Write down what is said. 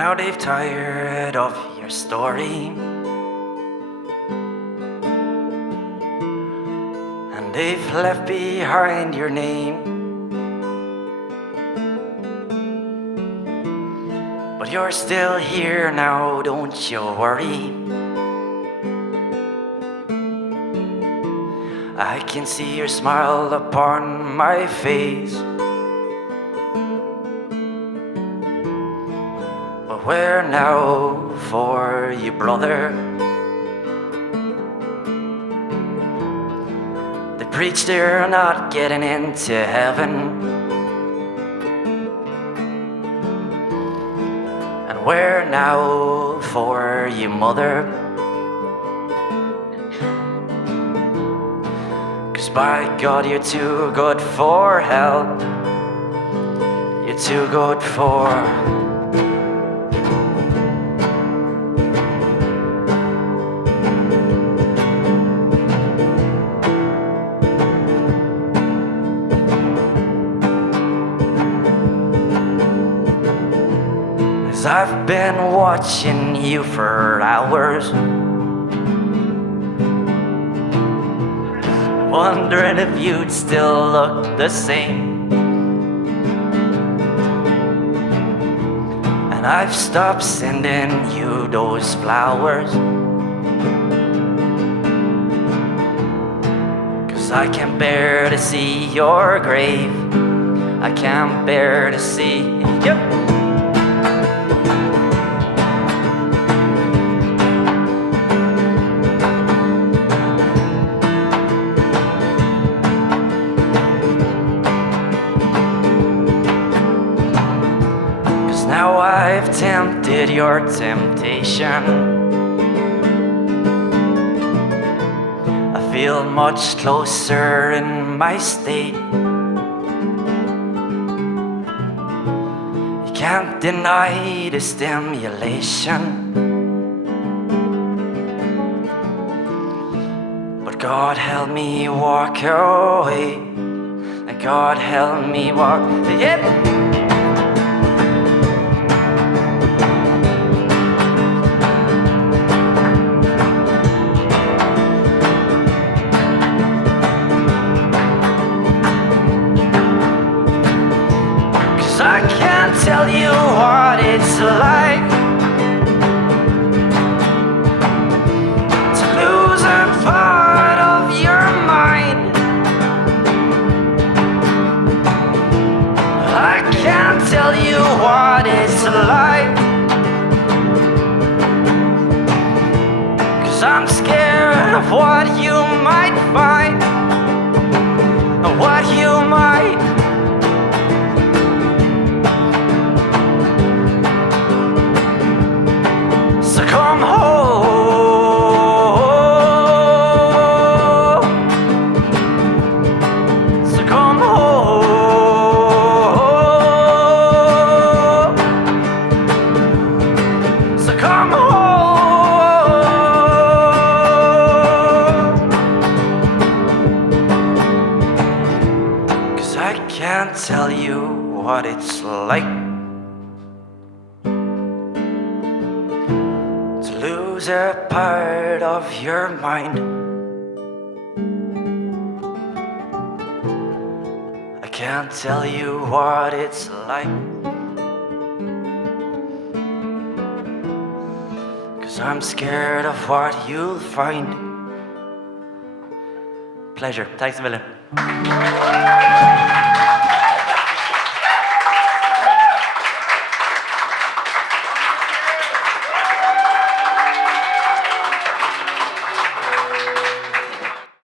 Now they've tired of your story, and they've left behind your name. But you're still here now, don't you worry. I can see your smile upon my face. But where now for you, brother? They preach they're not getting into heaven. And where now for you, mother? 'Cause by God, you're too good for hell. You're too good for... As I've been watching you for hours, wondering if you'd still look the same. And I've stopped sending you those flowers, 'cause I can't bear to see your grave. I can't bear to see... Yep. Now I've tempted your temptation. I feel much closer in my state. You can't deny the stimulation. But God help me walk away. And God help me walk... Yep. I can't tell you what it's like to lose a part of your mind. I can't tell you what it's like, 'cause I'm scared of what you might find, and what you might... Come home, so come home, so come home, 'cause I can't tell you what it's like lose a part of your mind. I can't tell you what it's like, 'cause I'm scared of what you'll find. Pleasure. Thanks a million.